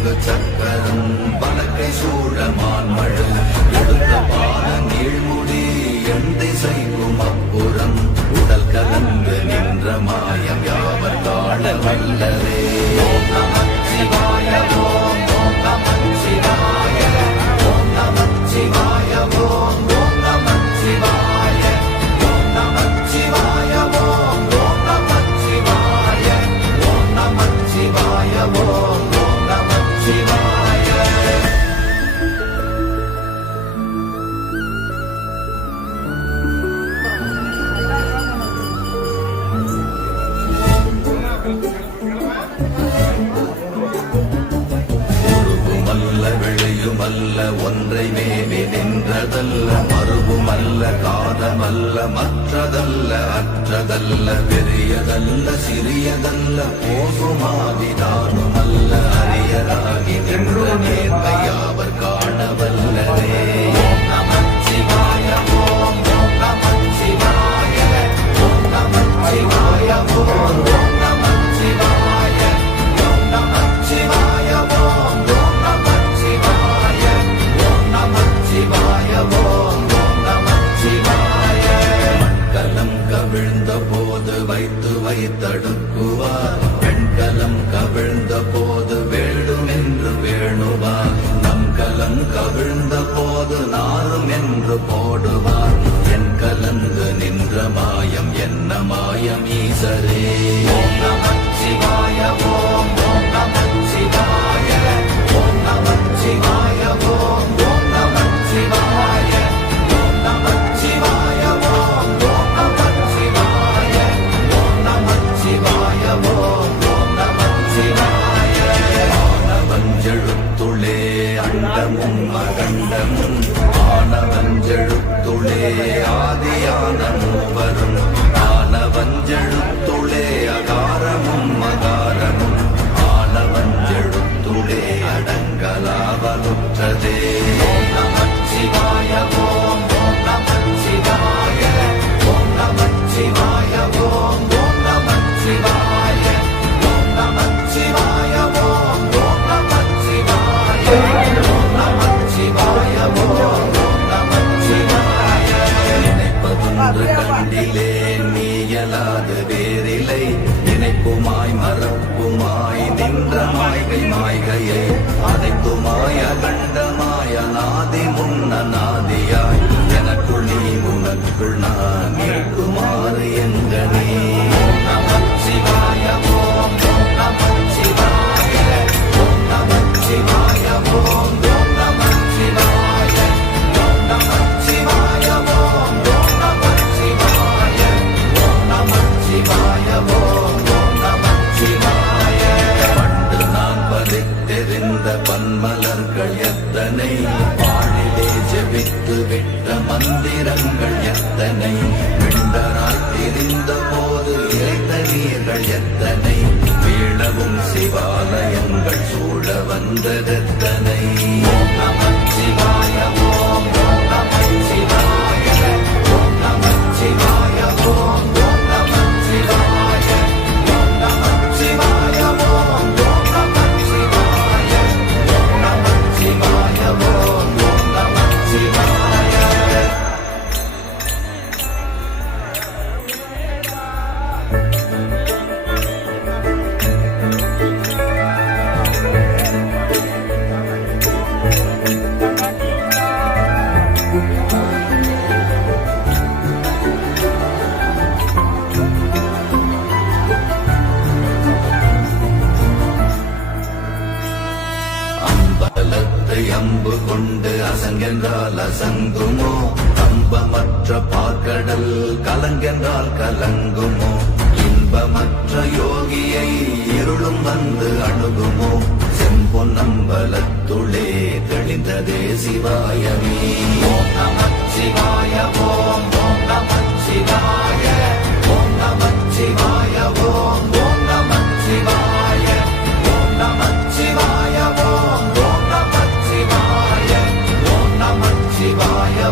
இடக்கை சங்கு சக்கரம் வலக்கை சூழமான் மழு எடுத்த பால நீழ்முடி எண் திசைக்கும் அப்புறம் உடல் கலந்து நின்ற மாயம் யாவர் காண வல்லரே ஓம் மற்றதல்ல மறுபுமல்ல காலமல்ல மற்றதல்ல அற்றதல்ல பெரியதல்ல சிறியதல்ல போகுமாவிதானுமல்ல அரியராகி நின்ற போது வைத்து வைத்தடுக்குவார் பெண்கலம் கவிழ்ந்த போது வேடும் என்று வேணுவார் நம் கலம் கவிழ்ந்த போது நாரும் என்று போடுவார் என் கலந்து நின்ற மாயம் என்ன மாயம் ஈசரே? ஓம் நமச்சிவாய ஓம் ஓம் நமச்சிவாய ஓம் நமச்சிவாய Olé, olé. மாய்கையே அனைத்துமாய் வந்தது. கசங்குமோ கம்பமற்ற பார்க்கடல் கலங்கென்றால் கலங்குமோ? இன்பமற்ற யோகியை இருளும் வந்து அணுகுமோ? செம்பொன்னம்பலத்துளே தெளிந்ததே சிவாயமே. ஓ நம சிவாயமே.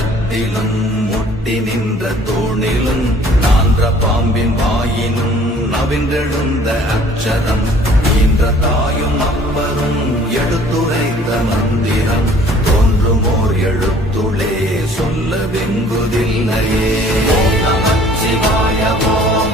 மரத்திலும் முட்டி நின்ற தோணிலும் நான்ற பாம்பின் வாயினும் நவின்றெழுந்த அச்சரம் ஈன்ற தாயும் அப்பரும் எடுத்துரைத்த மந்திரம். தோன்றுமோர் எழுத்துளே சொல்ல வெங்குதில்லையே. நமச்சிவாயவோம்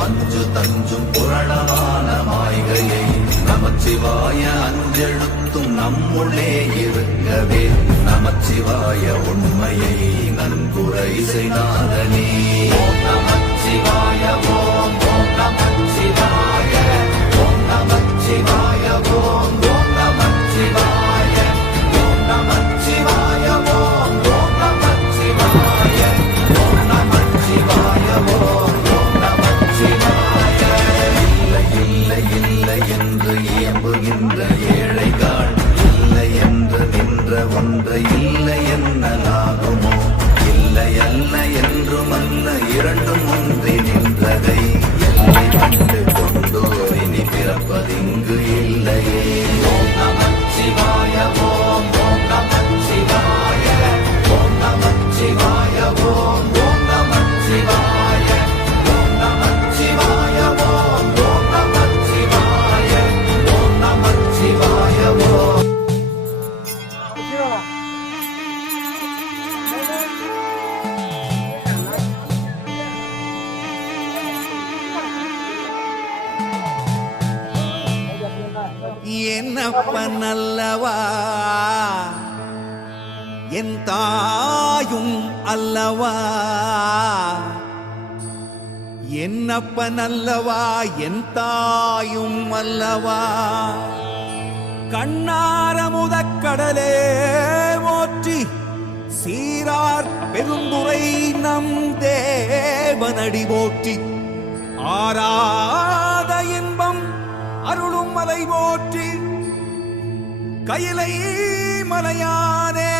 மஞ்சு தஞ்சும் புரணமான மாய்கையை நமச்சிவாய அஞ்செழுத்தும் நம்முள்ளே இருக்கவே. நமச்சிவாய உண்மையை நன்குறை செய்தாதனே நமச்சிவாய ஓம் ஓம் நமச்சிவாய ஓம் நமச்சிவாய ஓம் நமச்சிவாய. என் தாயும் அல்லவா? என்னப்பன் அல்லவா? என் தாயும் அல்லவா? கண்ணார முதக்கடலே ஓற்றி சீரார் பெருந்துரை நம் தேவனடி போற்றி. ஆராத இன்பம் அருளும் மலை போற்றி. கையிலை மலையானே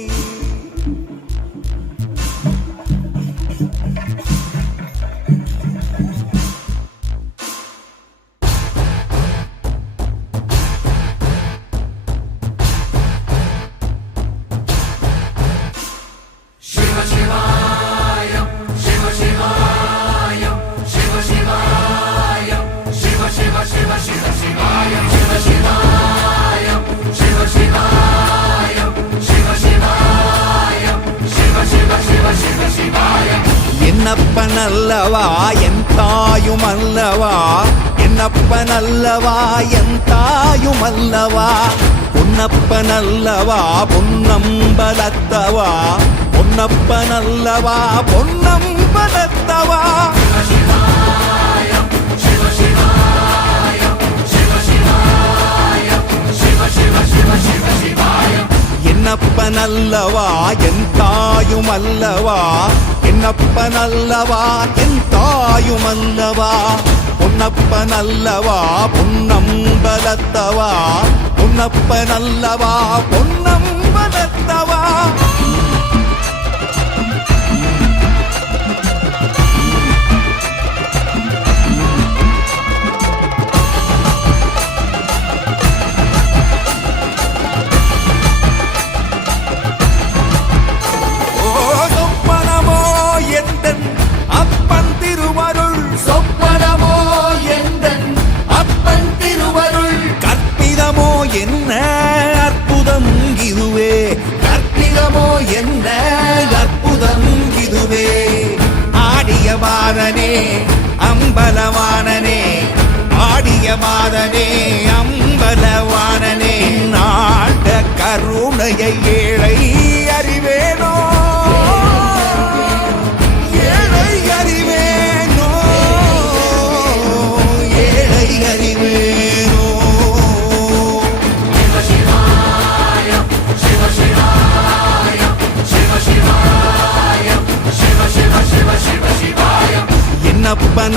பொன்னப்பன் அல்லவா பொன்னம்பலத்தவா என்னப்ப நல்லவா என் தாயும் அல்லவா? என்னப்ப நல்லவா என் தாயும் அல்லவா? பொன்னப்ப நல்லவா பொன்னம்பலத்தவா பொன்னப்ப நல்லவா பொன்னம்பலத்தவா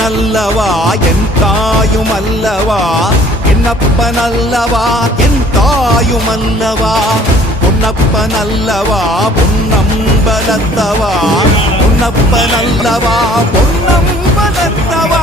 நல்லவா? என் தாயும் அல்லவா? என்னப்பன் அல்லவா? என் தாயும் அல்லவா? பொன்னப்பன் அல்லவா? பொன்னம்பலத்தவா பொன்னப்பன் அல்லவா? பொன்னம்பலத்தவா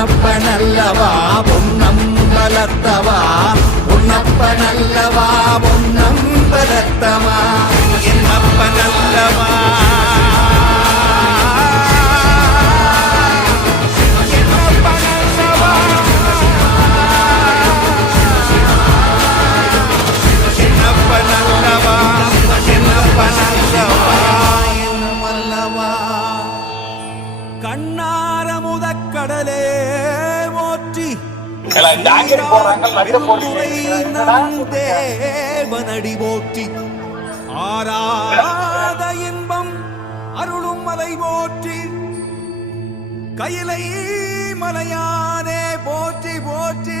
உன்னப்ப நல்லவா உன்னம் பலத்தவா? உன்னப்ப நல்லவா உன்னம் பலத்தவா? என்னப்ப நல்ல எல்லாம் ஜாக்கெட் போடுறாங்க, லட்டு தேவனடி போற்றி ஆராத இன்பம் அருளும் மலை போற்றி. கையிலை மலையானே போற்றி போற்றி.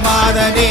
மாதனே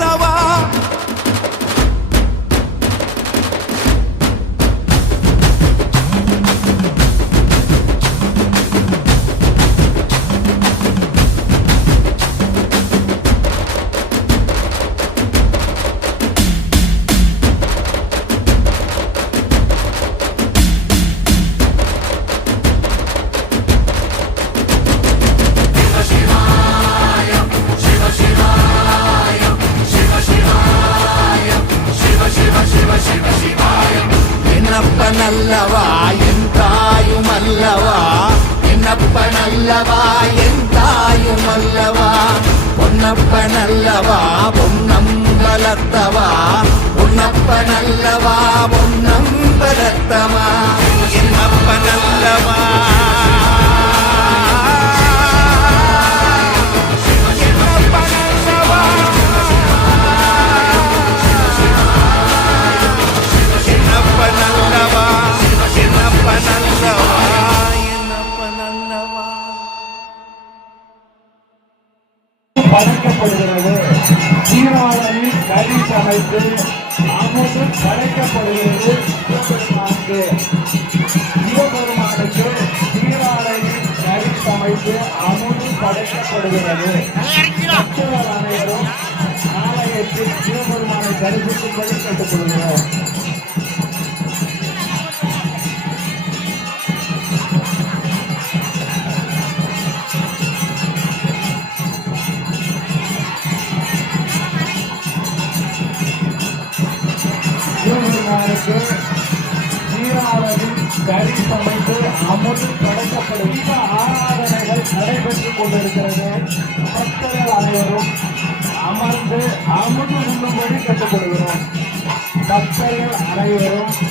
Thursday. கறி அமுல் அமுது படைக்கப்படும் ஆராதனைகள் நடைபெற்றுக் கொண்டிருக்கிறது. பக்தர்கள் அனைவரும் அமர்ந்து அமுல் உண்ணும்படி கேட்டுக்கொள்கிறோம். பக்தர்கள் அனைவரும்